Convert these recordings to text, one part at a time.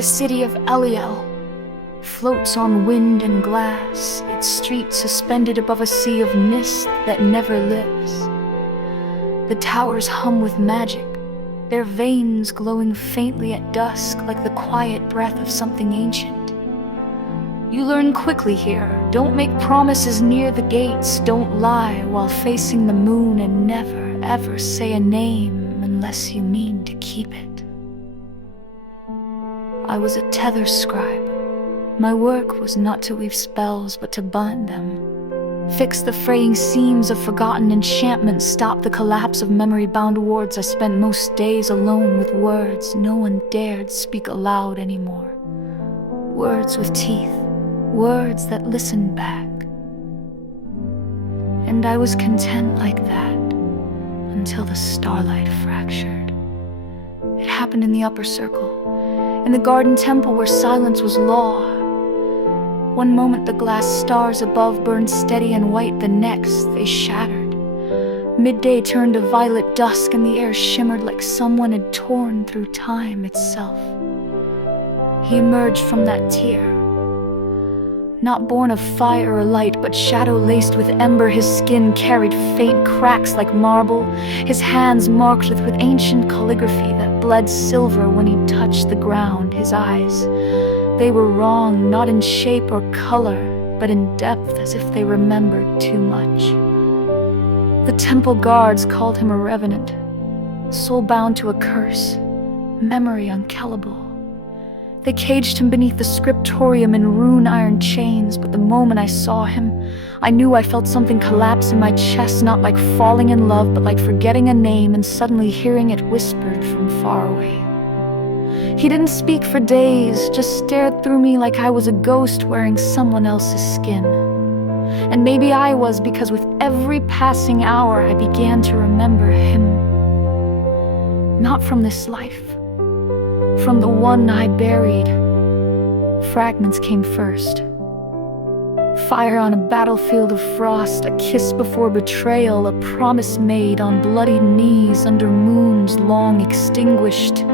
The city of Aelrielle floats on wind and glass, its streets suspended above a sea of mist that never lives. The towers hum with magic, their veins glowing faintly at dusk like the quiet breath of something ancient. You learn quickly here, don't make promises near the gates, don't lie while facing the moon, and never ever say a name unless you mean to keep it. I was a tether-scribe. My work was not to weave spells, but to bind them. Fix the fraying seams of forgotten enchantments, stop the collapse of memory-bound wards. I spent most days alone with words no one dared speak aloud anymore. Words with teeth, words that listened back. And I was content like that, until the starlight fractured. It happened in the upper circle, in the garden temple where silence was law. One moment the glass stars above burned steady and white, the next they shattered. Midday turned to violet dusk, and the air shimmered like someone had torn through time itself. He emerged from that tear, not born of fire or light, but shadow laced with ember. His skin carried faint cracks like marble, his hands marked with ancient calligraphy that bled silver when he touched the ground. His eyes, they were wrong, not in shape or color, but in depth, as if they remembered too much. The temple guards called him a revenant, soul bound to a curse, memory unkillable. They caged him beneath the scriptorium in rune iron chains, but the moment I saw him, I knew. I felt something collapse in my chest, not like falling in love, but like forgetting a name and suddenly hearing it whispered from far away. He didn't speak for days, just stared through me like I was a ghost wearing someone else's skin. And maybe I was, because with every passing hour I began to remember him. Not from this life, from the one I buried. Fragments came first. Fire on a battlefield of frost, a kiss before betrayal, a promise made on bloodied knees under moons long extinguished.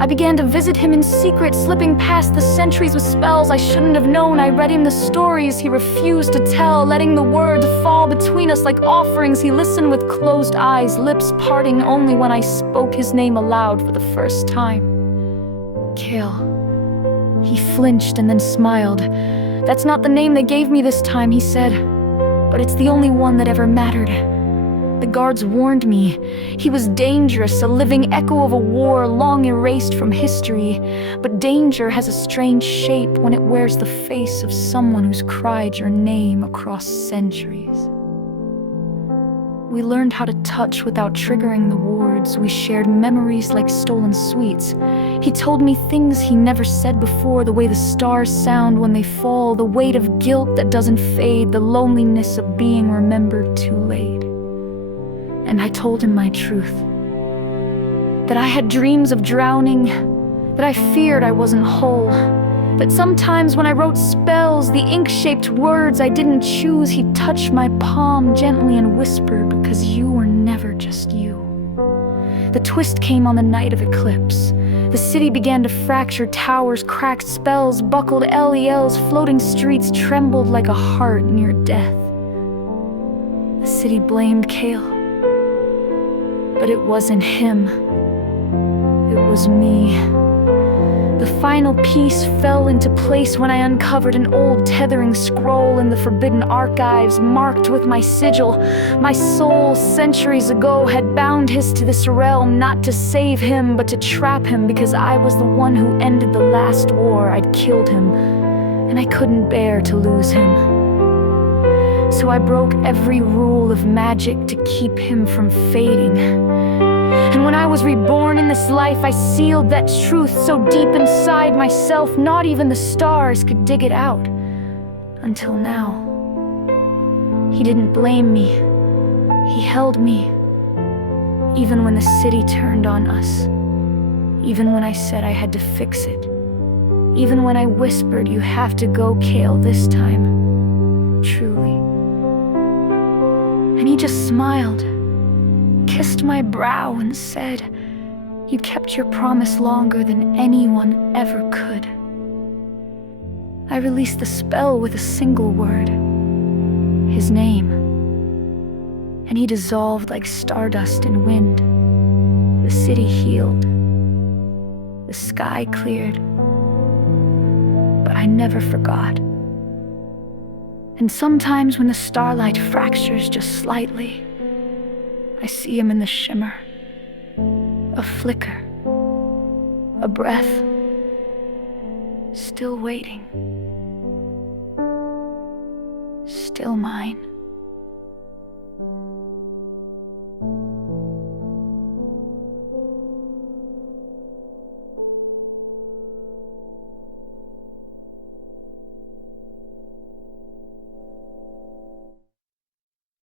I began to visit him in secret, slipping past the centuries with spells I shouldn't have known. I read him the stories he refused to tell, letting the words fall between us like offerings. He listened with closed eyes, lips parting only when I spoke his name aloud for the first time. Kael. He flinched and then smiled. "That's not the name they gave me this time," he said, "but it's the only one that ever mattered." The guards warned me. He was dangerous, a living echo of a war long erased from history. But danger has a strange shape when it wears the face of someone who's cried your name across centuries. We learned how to touch without triggering the wards. We shared memories like stolen sweets. He told me things he never said before, the way the stars sound when they fall, the weight of guilt that doesn't fade, the loneliness of being remembered too late. And I told him my truth, that I had dreams of drowning, that I feared I wasn't whole, that sometimes when I wrote spells, the ink-shaped words I didn't choose, he'd touch my palm gently and whisper, "Because you were never just you." The twist came on the night of eclipse. The city began to fracture, towers cracked, spells buckled, Aelrielle's floating streets trembled like a heart near death. The city blamed Kael, but it wasn't him, it was me. The final piece fell into place when I uncovered an old tethering scroll in the forbidden archives, marked with my sigil. My soul, centuries ago, had bound his to this realm, not to save him, but to trap him, because I was the one who ended the last war. I'd killed him, and I couldn't bear to lose him. So I broke every rule of magic to keep him from fading. And when I was reborn in this life, I sealed that truth so deep inside myself, not even the stars could dig it out. Until now. He didn't blame me. He held me. Even when the city turned on us. Even when I said I had to fix it. Even when I whispered, "You have to go, Kael, this time. Truly." And he just smiled, kissed my brow and said, You kept your promise longer than anyone ever could. I released the spell with a single word, his name, and he dissolved like stardust in wind. The city healed, the sky cleared, but I never forgot. And sometimes when the starlight fractures just slightly, I see him in the shimmer, a flicker, a breath, still waiting, still mine.